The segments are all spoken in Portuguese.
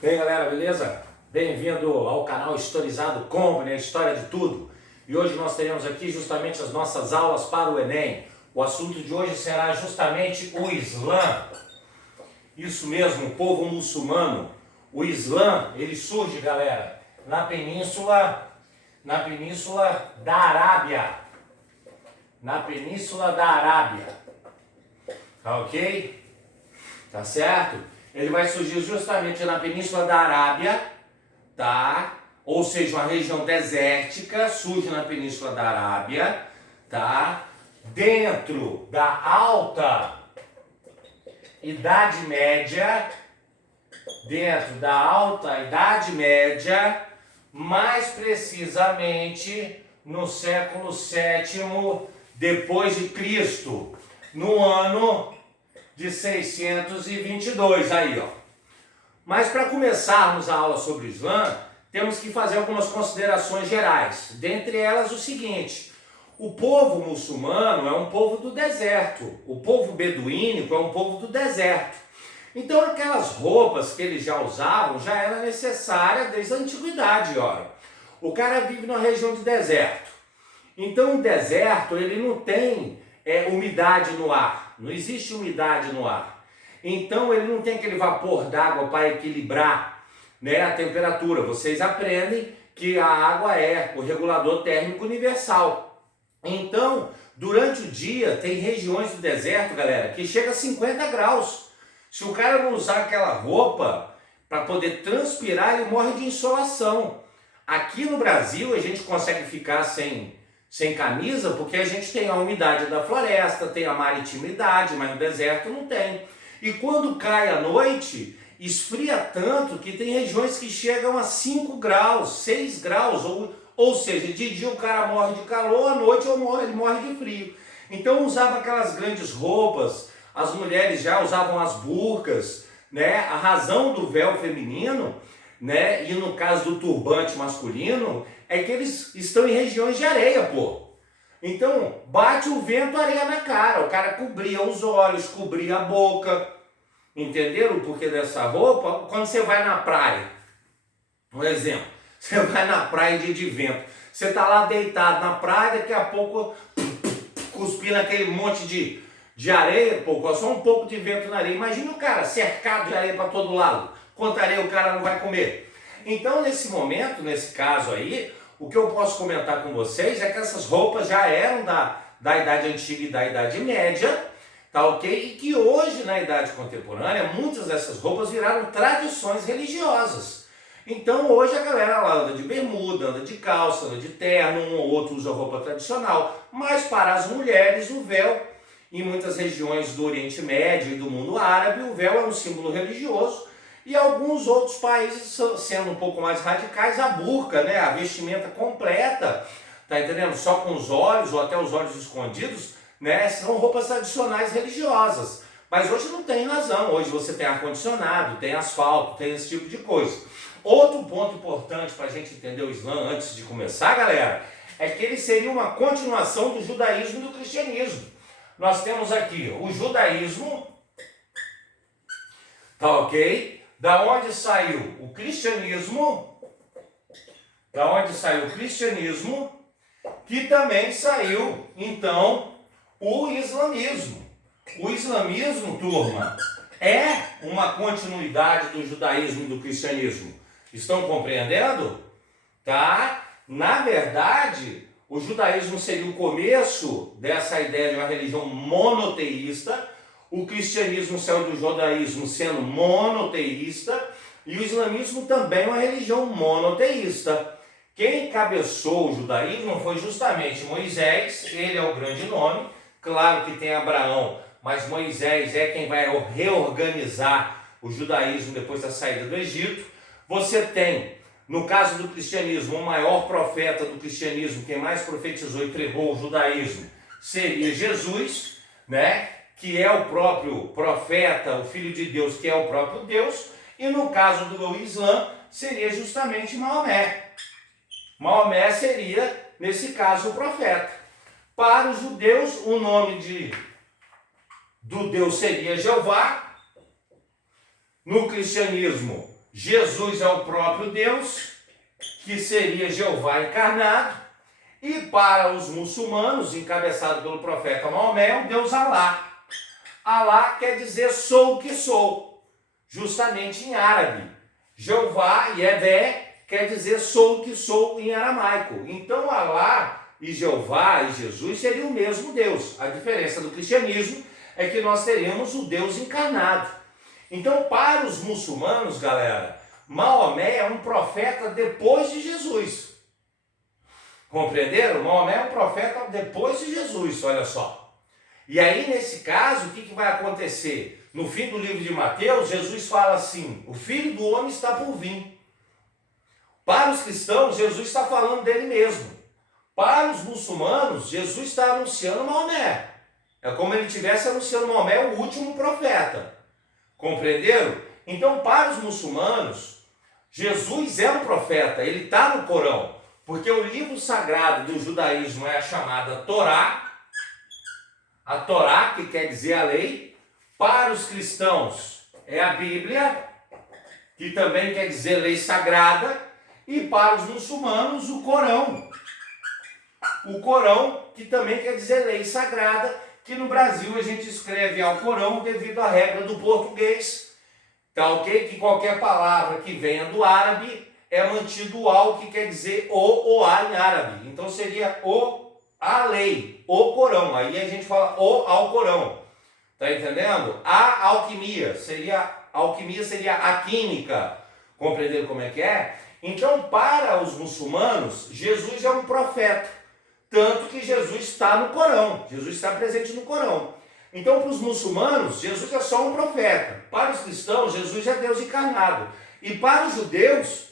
E aí galera, beleza? Bem-vindo ao canal Historizado Company, a história de tudo. E hoje nós teremos aqui justamente as nossas aulas para o Enem. O assunto de hoje será justamente o Islã. Isso mesmo, o povo muçulmano. O Islã, ele surge, galera, na península da Arábia. Na península da Arábia. Tá ok? Tá certo? Ele vai surgir justamente na Península da Arábia, tá? Ou seja, uma região desértica, surge na Península da Arábia, tá? Dentro da Alta Idade Média, mais precisamente no século VII depois de Cristo, no ano de 622, aí ó. Mas para começarmos a aula sobre o Islã, temos que fazer algumas considerações gerais. Dentre elas o seguinte: o povo muçulmano é um povo do deserto, o povo beduínico é um povo do deserto. Então aquelas roupas que eles já usavam já era necessária desde a antiguidade, ora. O cara vive numa região de deserto. Então o deserto ele não tem umidade no ar, não existe umidade no ar. Então ele não tem aquele vapor d'água para equilibrar, né, a temperatura. Vocês aprendem que a água é o regulador térmico universal. Então, durante o dia, tem regiões do deserto, galera, que chega a 50 graus. Se o cara não usar aquela roupa para poder transpirar, ele morre de insolação. Aqui no Brasil, a gente consegue ficar sem camisa porque a gente tem a umidade da floresta, tem a maritimidade, mas no deserto não tem. E quando cai a noite, esfria tanto que tem regiões que chegam a 5 graus, 6 graus, ou seja, de dia o cara morre de calor, à noite ele morre de frio. Então usava aquelas grandes roupas, as mulheres já usavam as burcas, né? A razão do véu feminino, né? E no caso do turbante masculino, é que eles estão em regiões de areia, pô. Então, bate o vento, areia na cara. O cara cobria os olhos, cobria a boca. Entenderam o porquê dessa roupa? Quando você vai na praia, um exemplo, você vai na praia dia de vento. Você tá lá deitado na praia, daqui a pouco cuspindo aquele monte de areia, pô, só um pouco de vento na areia. Imagina o cara cercado de areia para todo lado. Quanta areia o cara não vai comer? Então, nesse momento, nesse caso aí, o que eu posso comentar com vocês é que essas roupas já eram da Idade Antiga e da Idade Média, tá ok? E que hoje, na Idade Contemporânea, muitas dessas roupas viraram tradições religiosas. Então, hoje a galera lá anda de bermuda, anda de calça, anda de terno, um ou outro usa roupa tradicional, mas para as mulheres, o véu, em muitas regiões do Oriente Médio e do mundo árabe, o véu é um símbolo religioso. E alguns outros países, sendo um pouco mais radicais, a burca, né, a vestimenta completa, tá entendendo? Só com os olhos ou até os olhos escondidos, né, são roupas tradicionais religiosas. Mas hoje não tem razão, hoje você tem ar-condicionado, tem asfalto, tem esse tipo de coisa. Outro ponto importante para a gente entender o Islã antes de começar, galera, é que ele seria uma continuação do judaísmo e do cristianismo. Nós temos aqui o judaísmo, tá ok? Da onde saiu o cristianismo, que também saiu, então, o islamismo. O islamismo, turma, é uma continuidade do judaísmo e do cristianismo. Estão compreendendo? Tá? Na verdade, o judaísmo seria o começo dessa ideia de uma religião monoteísta. O cristianismo saiu do judaísmo sendo monoteísta e o islamismo também é uma religião monoteísta. Quem cabeçou o judaísmo foi justamente Moisés, ele é o grande nome. Claro que tem Abraão, mas Moisés é quem vai reorganizar o judaísmo depois da saída do Egito. Você tem, no caso do cristianismo, o maior profeta do cristianismo, quem mais profetizou e pregou o judaísmo, seria Jesus, né? Que é o próprio profeta, o Filho de Deus, que é o próprio Deus, e no caso do Islã, seria justamente Maomé. Maomé seria, nesse caso, o profeta. Para os judeus, o nome do Deus seria Jeová. No cristianismo, Jesus é o próprio Deus, que seria Jeová encarnado, e para os muçulmanos, encabeçado pelo profeta Maomé, é o Deus Alá. Alá quer dizer sou o que sou, justamente em árabe. Jeová, Yevé, quer dizer sou o que sou em aramaico. Então Alá e Jeová e Jesus seriam o mesmo Deus. A diferença do cristianismo é que nós teríamos o Deus encarnado. Então, para os muçulmanos, galera, Maomé é um profeta depois de Jesus. Compreenderam? Maomé é um profeta depois de Jesus, olha só. E aí, nesse caso, o que vai acontecer? No fim do livro de Mateus, Jesus fala assim, o Filho do Homem está por vir. Para os cristãos, Jesus está falando dele mesmo. Para os muçulmanos, Jesus está anunciando Maomé. É como ele estivesse anunciando Maomé, o último profeta. Compreenderam? Então, para os muçulmanos, Jesus é um profeta, ele está no Corão. Porque o livro sagrado do judaísmo é a chamada Torá. A Torá, que quer dizer a lei. Para os cristãos, é a Bíblia, que também quer dizer lei sagrada. E para os muçulmanos, o Corão. O Corão, que também quer dizer lei sagrada, que no Brasil a gente escreve Alcorão devido à regra do português, tá ok? Que qualquer palavra que venha do árabe é mantido o al, que quer dizer o a em árabe. Então seria a lei, o Corão. Aí a gente fala o Alcorão. Tá entendendo? A alquimia seria a química. Compreenderam como é que é? Então, para os muçulmanos, Jesus é um profeta. Tanto que Jesus está no Corão. Jesus está presente no Corão. Então, para os muçulmanos, Jesus é só um profeta. Para os cristãos, Jesus é Deus encarnado. E para os judeus,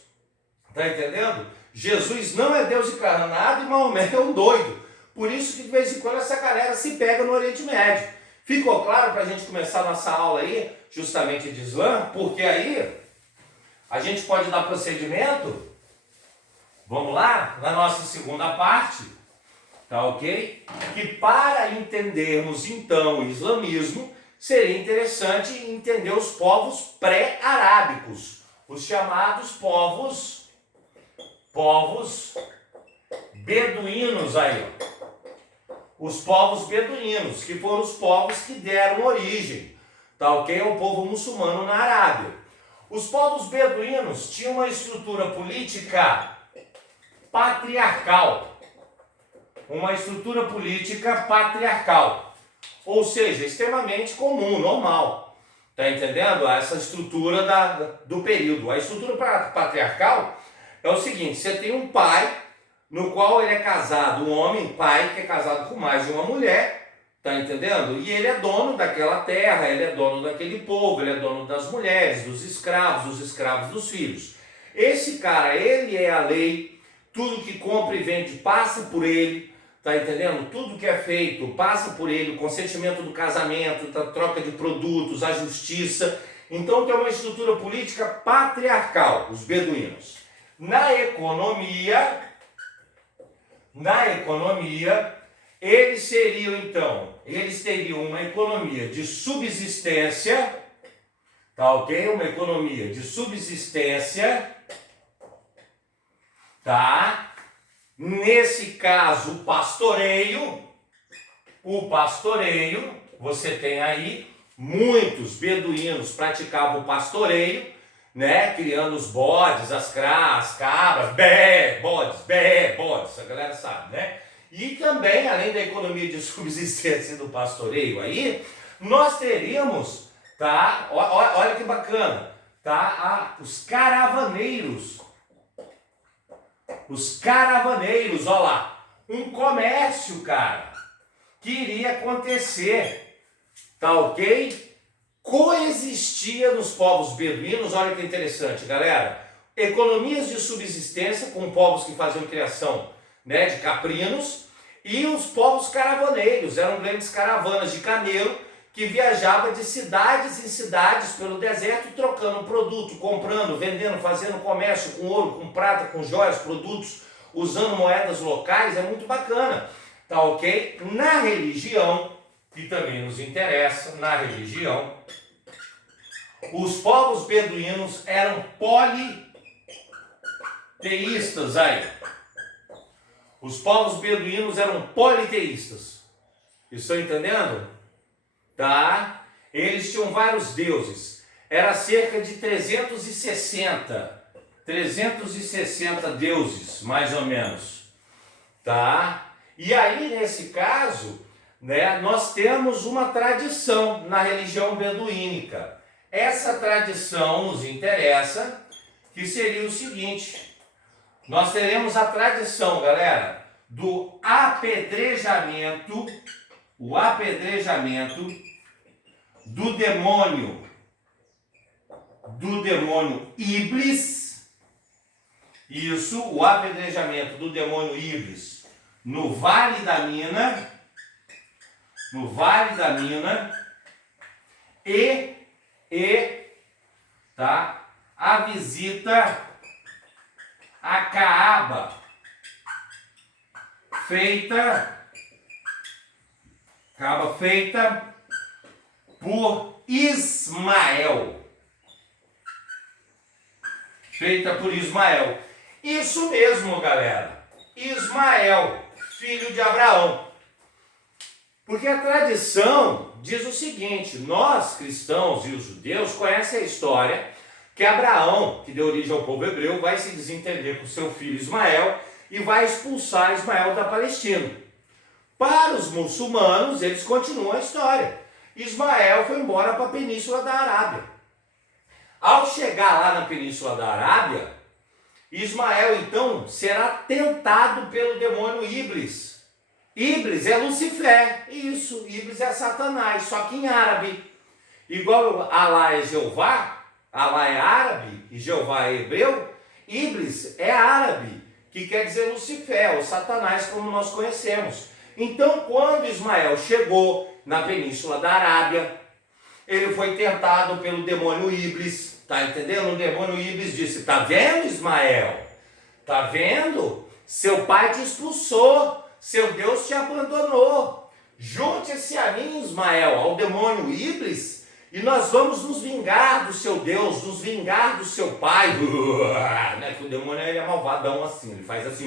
tá entendendo? Jesus não é Deus encarnado e Maomé é um doido. Por isso que de vez em quando essa galera se pega no Oriente Médio. Ficou claro para a gente começar nossa aula aí, justamente de Islã? Porque aí a gente pode dar procedimento, vamos lá, na nossa segunda parte, tá ok? Que para entendermos então o islamismo, seria interessante entender os povos pré-arábicos, os chamados povos beduínos aí, ó. Os povos beduínos, que foram os povos que deram origem, tá ok? Ao povo muçulmano na Arábia. Os povos beduínos tinham uma estrutura política patriarcal. Uma estrutura política patriarcal. Ou seja, extremamente comum, normal. Tá entendendo? Essa estrutura do período. A estrutura patriarcal é o seguinte, você tem um pai, no qual ele é casado, um homem, pai, que é casado com mais de uma mulher, tá entendendo? E ele é dono daquela terra, ele é dono daquele povo, ele é dono das mulheres, dos escravos dos filhos. Esse cara, ele é a lei, tudo que compra e vende passa por ele, tá entendendo? Tudo que é feito passa por ele, o consentimento do casamento, da troca de produtos, a justiça. Então tem uma estrutura política patriarcal, os beduínos. Na economia, eles teriam uma economia de subsistência, tá ok? Uma economia de subsistência, tá? Nesse caso, o pastoreio, você tem aí, muitos beduínos praticavam o pastoreio, né? Criando os bodes, as cabras, bodes, a galera sabe, né? E também, além da economia de subsistência do pastoreio aí, nós teríamos, tá? Olha que bacana, tá? Os caravaneiros, olha lá, um comércio, cara, que iria acontecer, tá ok? Coexistia nos povos beduínos, olha que interessante, galera, economias de subsistência com povos que faziam criação, né, de caprinos, e os povos caravaneiros, eram grandes caravanas de camelo que viajavam de cidades em cidades pelo deserto, trocando produto, comprando, vendendo, fazendo comércio com ouro, com prata, com joias, produtos, usando moedas locais, é muito bacana, tá ok? Na religião, que também nos interessa, na religião, Os povos beduínos eram politeístas aí. Os povos beduínos eram politeístas. Estão entendendo? Tá? Eles tinham vários deuses. Era cerca de 360 deuses, mais ou menos. Tá? E aí, nesse caso, né, nós temos uma tradição na religião beduínica. Essa tradição nos interessa, que seria o seguinte: nós teremos a tradição, galera, do apedrejamento, o apedrejamento do demônio Iblis. Isso, o apedrejamento do demônio Iblis no Vale da Mina, tá, a visita a Caaba, feita por Ismael. Isso mesmo, galera. Ismael, filho de Abraão. Porque a tradição diz o seguinte: nós, cristãos e os judeus, conhecem a história que Abraão, que deu origem ao povo hebreu, vai se desentender com seu filho Ismael e vai expulsar Ismael da Palestina. Para os muçulmanos, eles continuam a história. Ismael foi embora para a Península da Arábia. Ao chegar lá na Península da Arábia, Ismael então será tentado pelo demônio Iblis. Iblis é Lucifer, isso, Iblis é Satanás, só que em árabe. Igual Alá é Jeová, Alá é árabe e Jeová é hebreu, Iblis é árabe, que quer dizer Lucifer, ou Satanás, como nós conhecemos. Então, quando Ismael chegou na Península da Arábia, ele foi tentado pelo demônio Iblis, tá entendendo? O demônio Iblis disse: tá vendo, Ismael? Tá vendo? Seu pai te expulsou, seu Deus te abandonou. Junte-se a mim, Ismael, ao demônio Iblis, e nós vamos nos vingar do seu Deus, nos vingar do seu pai. Né? Que o demônio ele é malvadão assim, ele faz assim,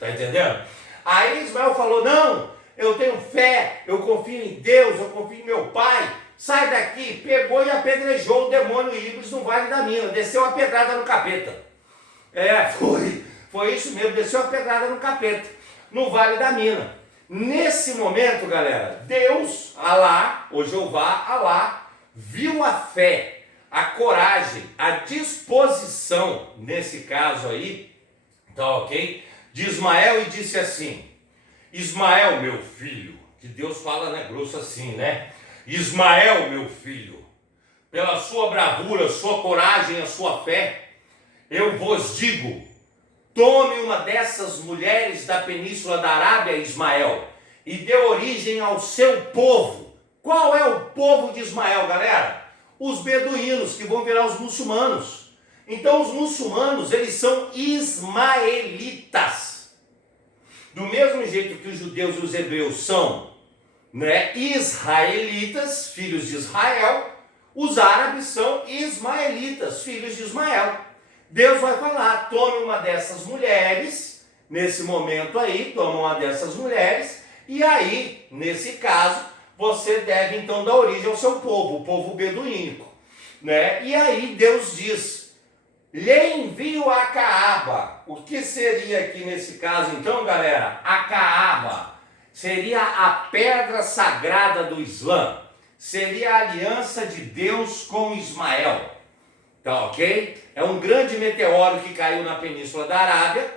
tá entendendo? Aí Ismael falou: não, eu tenho fé, eu confio em Deus, eu confio em meu pai. Sai daqui. Pegou e apedrejou o demônio Iblis no Vale da Mina. Desceu a pedrada no capeta. Foi isso mesmo, desceu a pedrada no capeta, no Vale da Mina. Nesse momento, galera, Deus, Alá, ou Jeová, Alá, viu a fé, a coragem, a disposição, nesse caso aí, tá ok? De Ismael, e disse assim: Ismael, meu filho, que Deus fala, né, grosso assim, né? Ismael, meu filho, pela sua bravura, sua coragem, a sua fé, eu vos digo: tome uma dessas mulheres da Península da Arábia, Ismael, e dê origem ao seu povo. Qual é o povo de Ismael, galera? Os beduínos, que vão virar os muçulmanos. Então os muçulmanos, eles são ismaelitas. Do mesmo jeito que os judeus e os hebreus são, né, israelitas, filhos de Israel, os árabes são ismaelitas, filhos de Ismael. Deus vai falar: tome uma dessas mulheres, nesse momento aí, toma uma dessas mulheres, e aí, nesse caso, você deve então dar origem ao seu povo, o povo beduínico, né? E aí Deus diz: lhe envio a Caaba. O que seria aqui nesse caso então, galera? A Caaba seria a pedra sagrada do Islã, seria a aliança de Deus com Ismael, tá ok? É um grande meteoro que caiu na Península da Arábia,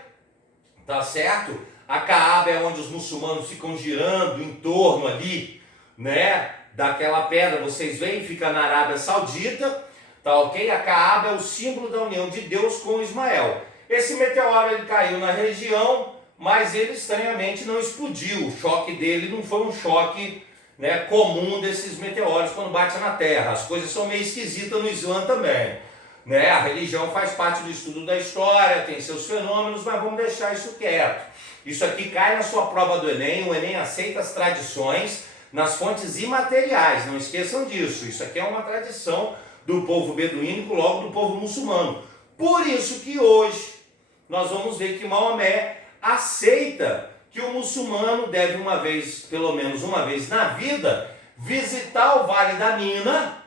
tá certo? A Caaba é onde os muçulmanos ficam girando em torno ali, né, daquela pedra. Vocês veem, fica na Arábia Saudita, tá ok? A Caaba é o símbolo da união de Deus com Ismael. Esse meteoro ele caiu na região, mas ele estranhamente não explodiu. O choque dele não foi um choque, né, comum desses meteoros quando bate na Terra. As coisas são meio esquisitas no Islã também, né? A religião faz parte do estudo da história, tem seus fenômenos, mas vamos deixar isso quieto. Isso aqui cai na sua prova do Enem. O Enem aceita as tradições nas fontes imateriais, não esqueçam disso. Isso aqui é uma tradição do povo beduínico, logo do povo muçulmano. Por isso que hoje nós vamos ver que Maomé aceita que o muçulmano deve uma vez, pelo menos uma vez na vida, visitar o Vale da Mina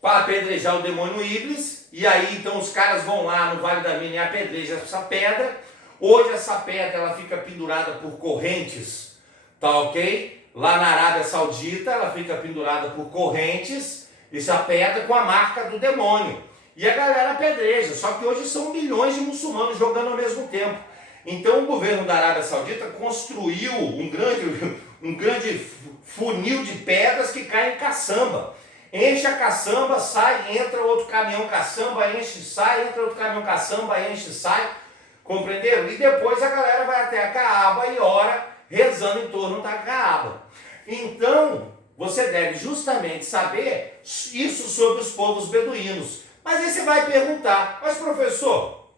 para apedrejar o demônio Iblis. E aí então os caras vão lá no Vale da Mina e apedrejam essa pedra. Hoje essa pedra ela fica pendurada por correntes, tá ok? Lá na Arábia Saudita ela fica pendurada por correntes, essa pedra com a marca do demônio. E a galera apedreja, só que hoje são milhões de muçulmanos jogando ao mesmo tempo. Então o governo da Arábia Saudita construiu um grande funil de pedras que cai em caçamba. Enche a caçamba, sai, entra outro caminhão caçamba, enche, sai, entra outro caminhão caçamba, enche, sai. Compreenderam? E depois a galera vai até a Caaba e ora rezando em torno da Caaba. Então, você deve justamente saber isso sobre os povos beduínos. Mas aí você vai perguntar, mas professor,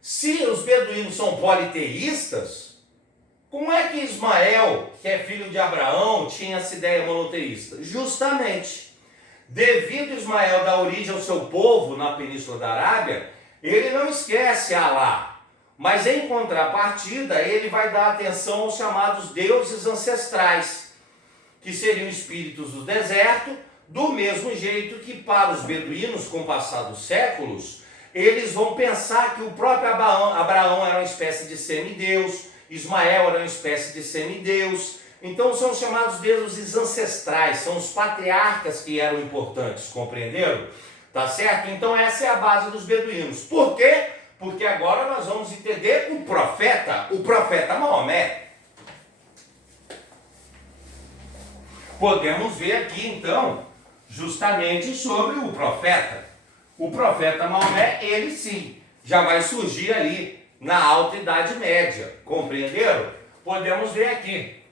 se os beduínos são politeístas, como é que Ismael, que é filho de Abraão, tinha essa ideia monoteísta? Justamente, devido Ismael dar origem ao seu povo na Península da Arábia, ele não esquece Alá, mas em contrapartida ele vai dar atenção aos chamados deuses ancestrais, que seriam espíritos do deserto, do mesmo jeito que para os beduínos, com o passar dos séculos, eles vão pensar que o próprio Abraão era uma espécie de semideus, Ismael era uma espécie de semideus. Então são os chamados deuses ancestrais, são os patriarcas que eram importantes, compreenderam? Tá certo? Então essa é a base dos beduínos. Por quê? Porque agora nós vamos entender o profeta Maomé. Podemos ver aqui então, justamente sobre o profeta. O profeta Maomé, ele sim, já vai surgir ali na Alta Idade Média, compreenderam? Podemos ver aqui,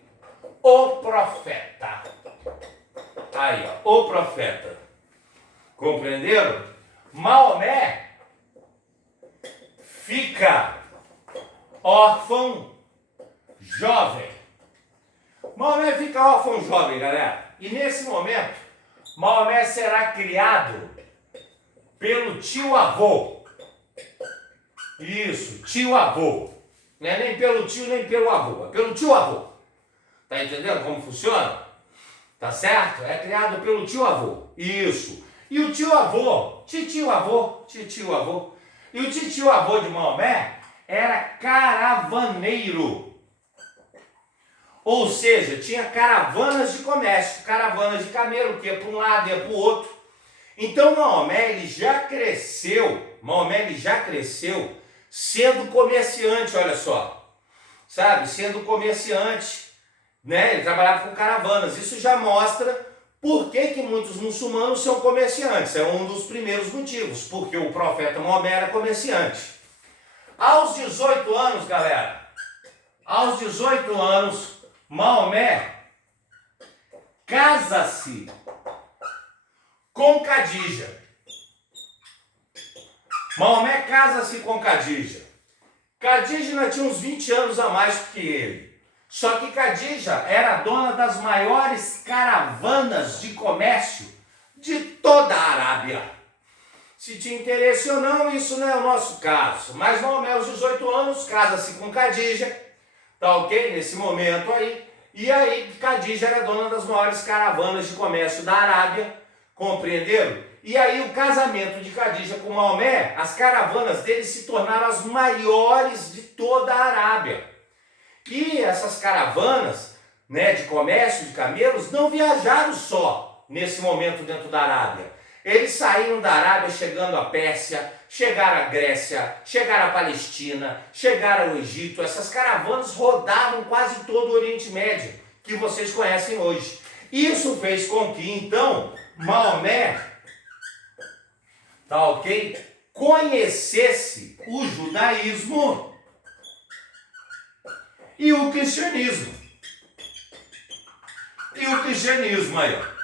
o profeta. Aí, ó, o profeta. Compreenderam? Maomé fica órfão jovem. Maomé fica órfão jovem, galera. E nesse momento, Maomé será criado pelo tio-avô. Isso, tio-avô. Não é nem pelo tio, nem pelo avô. É pelo tio-avô. Tá entendendo como funciona? Tá certo? É criado pelo tio-avô. Isso. E o tio-avô, titio-avô. E o titio-avô de Maomé era caravaneiro. Ou seja, tinha caravanas de comércio, caravanas de camelo, que ia para um lado, ia para o outro. Então Maomé ele já cresceu sendo comerciante, olha só. Sabe, sendo comerciante, né? Ele trabalhava com caravanas. Isso já mostra por que muitos muçulmanos são comerciantes. É um dos primeiros motivos, porque o profeta Maomé era comerciante. Aos 18 anos, galera, aos 18 anos, Maomé casa-se com Khadija. Maomé casa-se com Khadija. Khadija tinha uns 20 anos a mais que ele. Só que Khadija era dona das maiores caravanas de comércio de toda a Arábia. Se te interessa ou não, isso não é o nosso caso. Mas Maomé, aos 18 anos, casa-se com Khadija. Tá ok? Nesse momento aí. E aí, Khadija era dona das maiores caravanas de comércio da Arábia. Compreenderam? E aí, o casamento de Khadija com Maomé, as caravanas dele se tornaram as maiores de toda a Arábia. E essas caravanas, né, de comércio de camelos não viajaram só nesse momento dentro da Arábia. Eles saíram da Arábia chegando à Pérsia, chegaram à Grécia, chegaram à Palestina, chegaram ao Egito. Essas caravanas rodavam quase todo o Oriente Médio, que vocês conhecem hoje. Isso fez com que, então, Maomé, tá ok, conhecesse o judaísmo e o cristianismo. E o cristianismo aí, ó.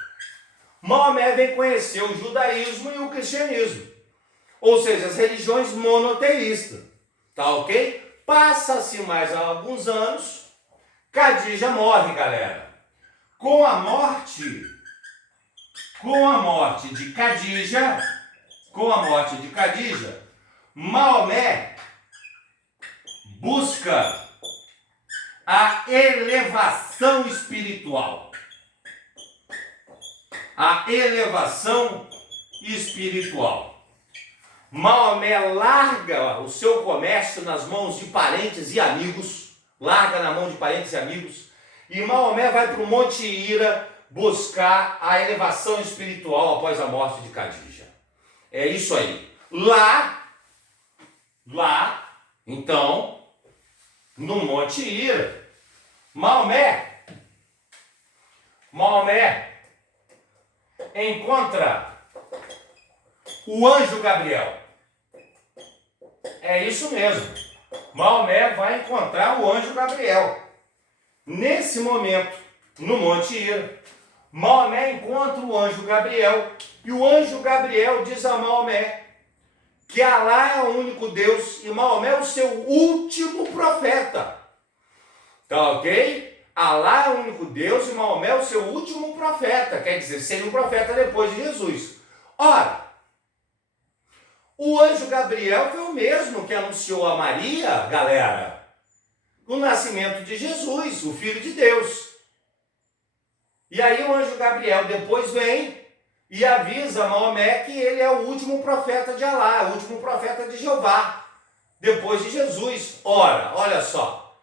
Maomé vem conhecer o judaísmo e o cristianismo. Ou seja, as religiões monoteístas. Tá ok? Passa-se mais alguns anos, Khadija morre, galera. Com a morte com a morte de Khadija, Maomé busca a elevação espiritual. A elevação espiritual. Maomé larga o seu comércio nas mãos de parentes e amigos, e Maomé vai para o Monte Hira buscar a elevação espiritual após a morte de Khadija. É isso aí. Lá, então, no Monte Hira, Maomé encontra o anjo Gabriel. É isso mesmo. Maomé vai encontrar o anjo Gabriel. Nesse momento, no Monte Hira, Maomé encontra o anjo Gabriel, e o anjo Gabriel diz a Maomé que Alá é o único Deus e Maomé é o seu último profeta. Tá ok? Alá é o único Deus e Maomé é o seu último profeta. Quer dizer, seria um profeta depois de Jesus. Ora, o anjo Gabriel foi o mesmo que anunciou a Maria, galera, o nascimento de Jesus, o Filho de Deus. E aí o anjo Gabriel depois vem e avisa Maomé que ele é o último profeta de Alá, o último profeta de Jeová, depois de Jesus. Ora, olha só.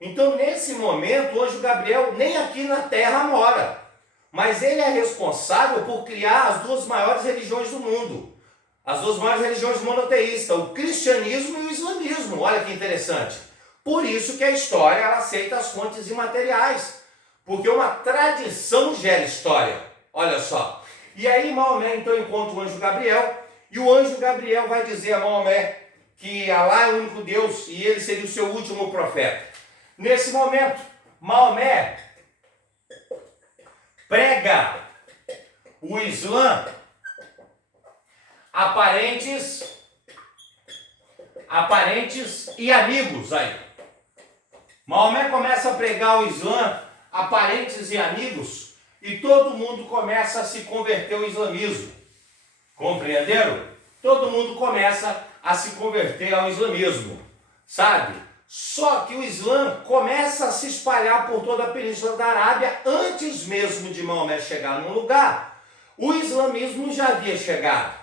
Então, nesse momento, o anjo Gabriel nem aqui na terra mora, mas ele é responsável por criar as duas maiores religiões do mundo, as duas maiores religiões monoteístas, o cristianismo e o islamismo. Olha que interessante. Por isso que a história ela aceita as fontes imateriais, porque uma tradição gera história. Olha só. E aí Maomé então encontra o anjo Gabriel, e o anjo Gabriel vai dizer a Maomé que Alá é o único Deus e ele seria o seu último profeta. Nesse momento, Maomé prega o Islã a parentes e amigos aí. Maomé começa a pregar o Islã a parentes e amigos e todo mundo começa a se converter ao islamismo. Compreenderam? Todo mundo começa a se converter ao islamismo, sabe? Só que o Islã começa a se espalhar por toda a Península da Arábia antes mesmo de Maomé chegar no lugar. O islamismo já havia chegado.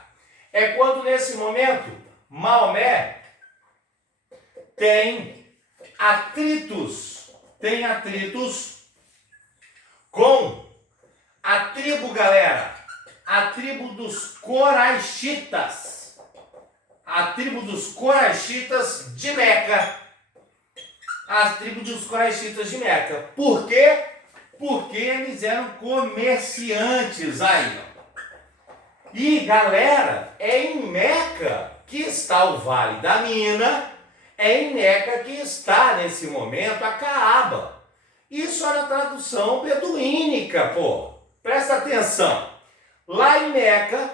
É quando nesse momento Maomé tem atritos com a tribo, galera, a tribo dos Coraixitas, de Meca, Por quê? Porque eles eram comerciantes aí, ó. E, galera, é em Meca que está o Vale da Mina, é em Meca que está, nesse momento, a Caaba. Isso era tradução beduínica, pô. Presta atenção. Lá em Meca,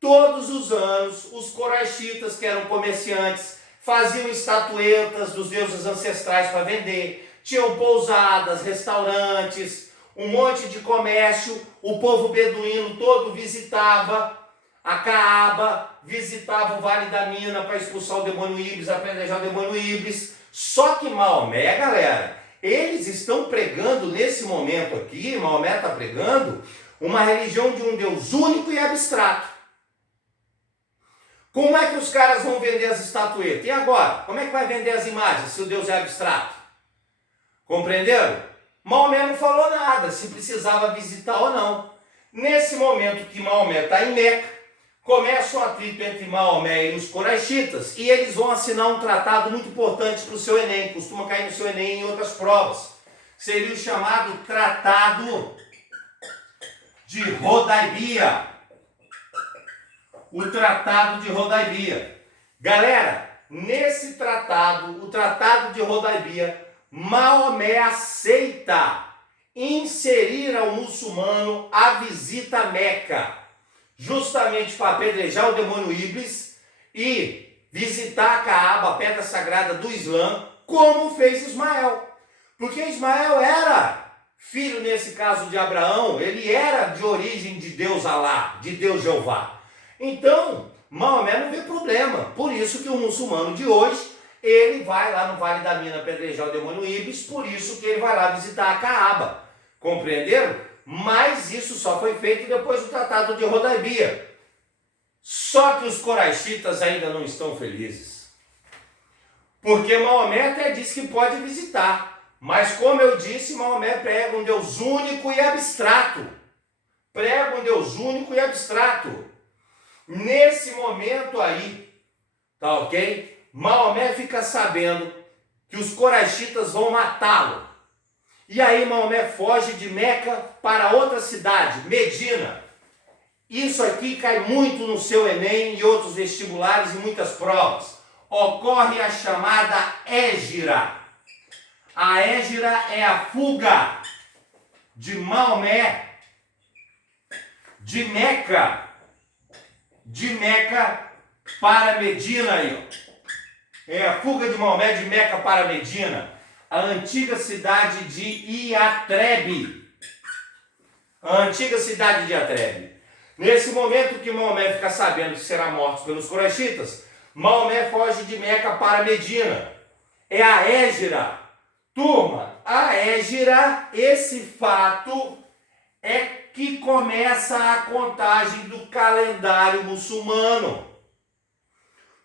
todos os anos, os coraixitas, que eram comerciantes, faziam estatuetas dos deuses ancestrais para vender. Tinham pousadas, restaurantes, um monte de comércio. O povo beduíno todo visitava a Caaba, visitava o Vale da Mina para expulsar o demônio Iblis, apedrejar o demônio Iblis. Só que Maomé, galera, eles estão pregando nesse momento aqui, Maomé está pregando uma religião de um Deus único e abstrato. Como é que os caras vão vender as estatuetas? E agora? Como é que vai vender as imagens se o Deus é abstrato? Compreenderam? Maomé não falou nada, se precisava visitar ou não. Nesse momento que Maomé está em Meca, começa um atrito entre Maomé e os coraixitas, e eles vão assinar um tratado muito importante para o seu Enem, costuma cair no seu Enem em outras provas. Seria o chamado Tratado de Rodaibia. O Tratado de Rodaibia. Galera, nesse tratado, o Tratado de Rodaibia, Maomé aceita inserir ao muçulmano a visita a Meca, justamente para apedrejar o demônio Iblis e visitar a Caaba, a pedra sagrada do Islã, como fez Ismael. Porque Ismael era filho nesse caso de Abraão, ele era de origem de Deus Alá, de Deus Jeová. Então, Maomé não vê problema. Por isso que o muçulmano de hoje, ele vai lá no Vale da Mina apedrejar o demônio Ibis, por isso que ele vai lá visitar a Caaba. Compreenderam? Mas isso só foi feito depois do Tratado de Rodaibia. Só que os coraixitas ainda não estão felizes. Porque Maomé até diz que pode visitar. Mas como eu disse, Maomé prega um Deus único e abstrato. Prega um Deus único e abstrato. Nesse momento aí, tá ok? Maomé fica sabendo que os coraixitas vão matá-lo. E aí Maomé foge de Meca para outra cidade, Medina. Isso aqui cai muito no seu Enem e outros vestibulares e muitas provas. Ocorre a chamada hégira. A hégira é a fuga de Maomé de Meca para Medina aí, ó. É a fuga de Maomé de Meca para Medina, a antiga cidade de Iatrebe. A antiga cidade de Iatrebe. Nesse momento que Maomé fica sabendo que será morto pelos coraixitas, Maomé foge de Meca para Medina. É a hégira. Turma, a hégira, esse fato é que começa a contagem do calendário muçulmano.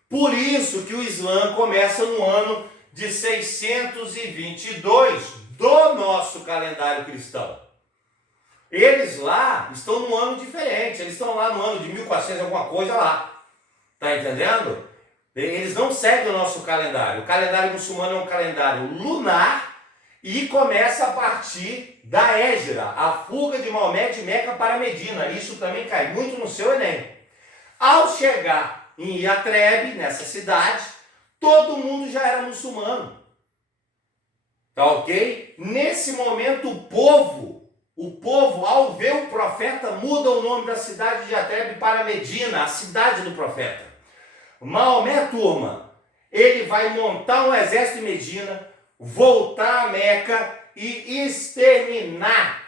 Por isso que o Islã começa no ano de 622 do nosso calendário cristão. Eles lá estão num ano diferente, eles estão lá no ano de 1400 alguma coisa lá. Tá entendendo? Eles não seguem o nosso calendário. O calendário muçulmano é um calendário lunar e começa a partir da hégira, a fuga de Maomé de Meca para Medina. Isso também cai muito no seu Enem. Ao chegar em Iatrebe, nessa cidade, todo mundo já era muçulmano. Tá ok? Nesse momento o povo, ao ver o profeta, muda o nome da cidade de Iatrebe para Medina, a cidade do profeta. Maomé, turma, ele vai montar um exército em Medina, voltar a Meca e exterminar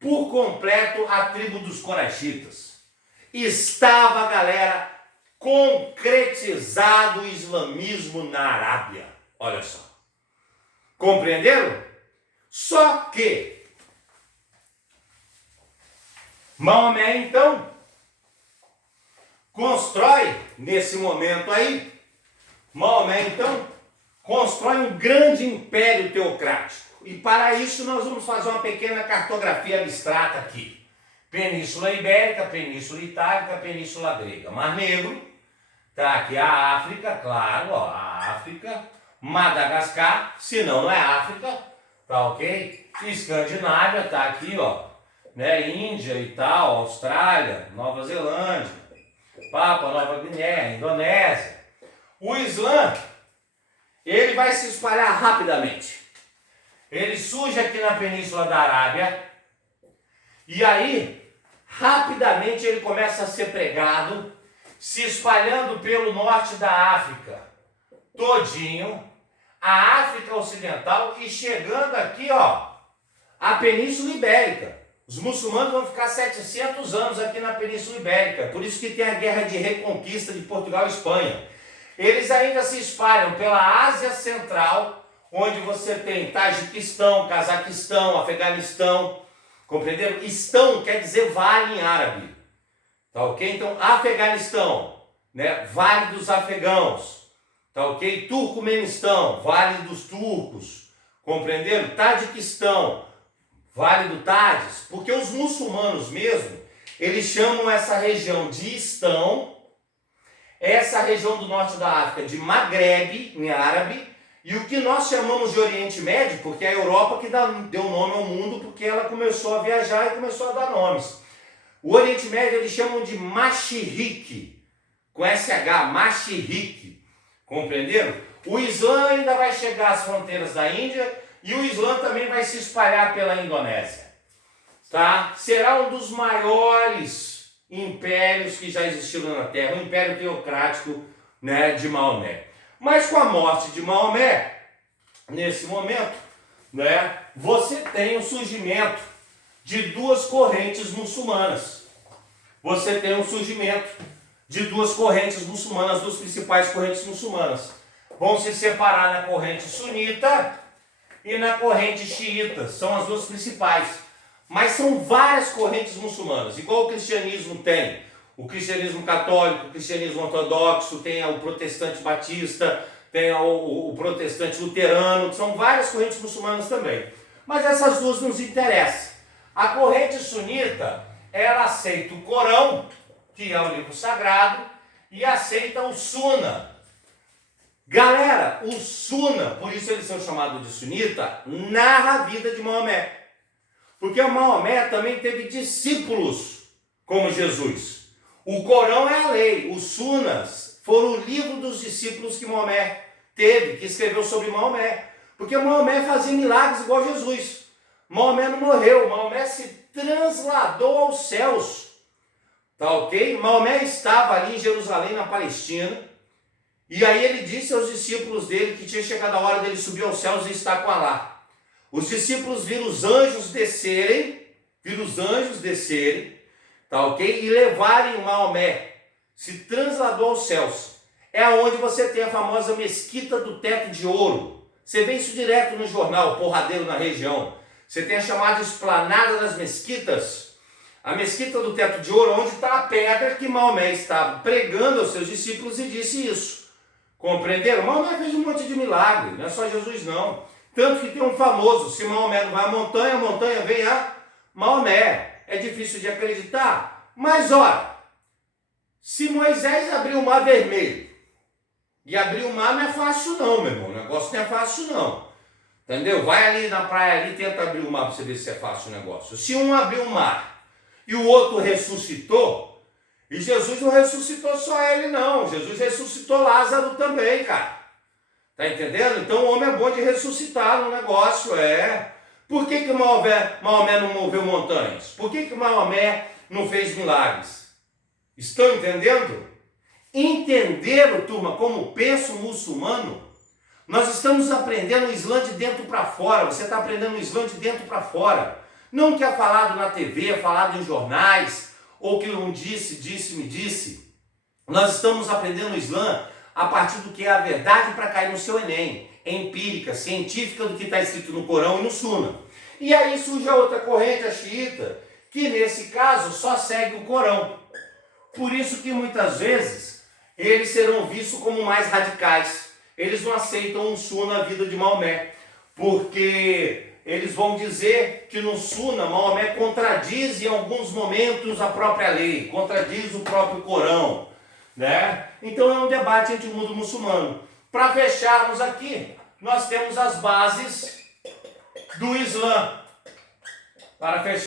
por completo a tribo dos coraixitas. Estava, galera, concretizado o islamismo na Arábia. Olha só. Compreenderam? Só que Maomé, então, constrói, nesse momento aí, constrói um grande império teocrático. E para isso nós vamos fazer uma pequena cartografia abstrata aqui. Península Ibérica, Península Itálica, Península Grega. Mar Negro, tá aqui a África, claro, ó, a África. Madagascar, se não é África, tá ok? Escandinávia, tá aqui, ó, né? Índia e tal, Austrália, Nova Zelândia, Papua Nova Guiné, Indonésia. O Islã, ele vai se espalhar rapidamente. Ele surge aqui na Península da Arábia e aí, rapidamente ele começa a ser pregado, se espalhando pelo norte da África, todinho, a África Ocidental e chegando aqui, ó, a Península Ibérica. Os muçulmanos vão ficar 700 anos aqui na Península Ibérica, por isso que tem a Guerra de Reconquista de Portugal e Espanha. Eles ainda se espalham pela Ásia Central, onde você tem Tajiquistão, Cazaquistão, Afeganistão, compreenderam? Istão quer dizer vale em árabe, tá ok? Então, Afeganistão, né? Vale dos afegãos, tá ok? Turcomenistão, vale dos turcos, compreenderam? Tadiquistão, vale do Tades, porque os muçulmanos mesmo, eles chamam essa região de Istão, essa região do norte da África de Maghreb, em árabe, e o que nós chamamos de Oriente Médio, porque é a Europa que deu nome ao mundo, porque ela começou a viajar e começou a dar nomes. O Oriente Médio eles chamam de Mashriq, com SH, Mashriq, compreenderam? O Islã ainda vai chegar às fronteiras da Índia e o Islã também vai se espalhar pela Indonésia. Tá? Será um dos maiores impérios que já existiram na Terra, o Império Teocrático, né, de Maomé. Mas com a morte de Maomé, nesse momento, né, você tem o surgimento de duas correntes muçulmanas. Você tem o surgimento de duas correntes muçulmanas, duas principais correntes muçulmanas. Vão se separar na corrente sunita e na corrente xiita. São as duas principais. Mas são várias correntes muçulmanas. Igual o cristianismo tem. O cristianismo católico, o cristianismo ortodoxo, tem o protestante batista, tem o protestante luterano. São várias correntes muçulmanas também. Mas essas duas nos interessam. A corrente sunita, ela aceita o Corão, que é o livro sagrado, e aceita o Sunna. Galera, o Sunna, por isso eles são chamados de sunita, narra a vida de Maomé. Porque o Maomé também teve discípulos como Jesus. O Corão é a lei, os Sunnas foram o livro dos discípulos que Maomé teve, que escreveu sobre Maomé. Porque Maomé fazia milagres igual Jesus. Maomé não morreu, Maomé se transladou aos céus. Tá ok? Maomé estava ali em Jerusalém, na Palestina, e aí ele disse aos discípulos dele que tinha chegado a hora dele subir aos céus e estar com Alá. Os discípulos viram os anjos descerem, tá ok? E levarem Maomé, se trasladou aos céus. É onde você tem a famosa mesquita do teto de ouro. Você vê isso direto no jornal, Porradeiro na região. Você tem a chamada esplanada das mesquitas. A mesquita do teto de ouro, onde está a pedra que Maomé estava pregando aos seus discípulos e disse isso. Compreenderam? Maomé fez um monte de milagre, não é só Jesus não. Tanto que tem um famoso, se Maomé não vai à montanha, a montanha vem a Maomé. É difícil de acreditar. Mas olha, se Moisés abriu o mar vermelho, e abrir o mar não é fácil não, meu irmão. O negócio não é fácil não. Entendeu? Vai ali na praia ali, tenta abrir o mar para você ver se é fácil o negócio. Se um abriu o mar e o outro ressuscitou, e Jesus não ressuscitou só ele não, Jesus ressuscitou Lázaro também, cara. Tá entendendo? Então o homem é bom de ressuscitar no negócio, é. Por que Maomé não moveu montanhas? Por que Maomé não fez milagres? Estão entendendo? Entenderam, turma, como pensa o muçulmano? Nós estamos aprendendo o Islã de dentro para fora, você está aprendendo o Islã de dentro para fora. Não que é falado na TV, é falado em jornais, ou que um me disse. Nós estamos aprendendo o Islã a partir do que é a verdade para cair no seu Enem. É empírica, científica do que está escrito no Corão e no Sunna. E aí surge a outra corrente, a xiita, que nesse caso só segue o Corão. Por isso que muitas vezes eles serão vistos como mais radicais. Eles não aceitam um Sunna na vida de Maomé, porque eles vão dizer que no Sunna Maomé contradiz em alguns momentos a própria lei, contradiz o próprio Corão, né? Então é um debate entre o mundo muçulmano. Para fecharmos aqui, nós temos as bases do Islã. Para fechar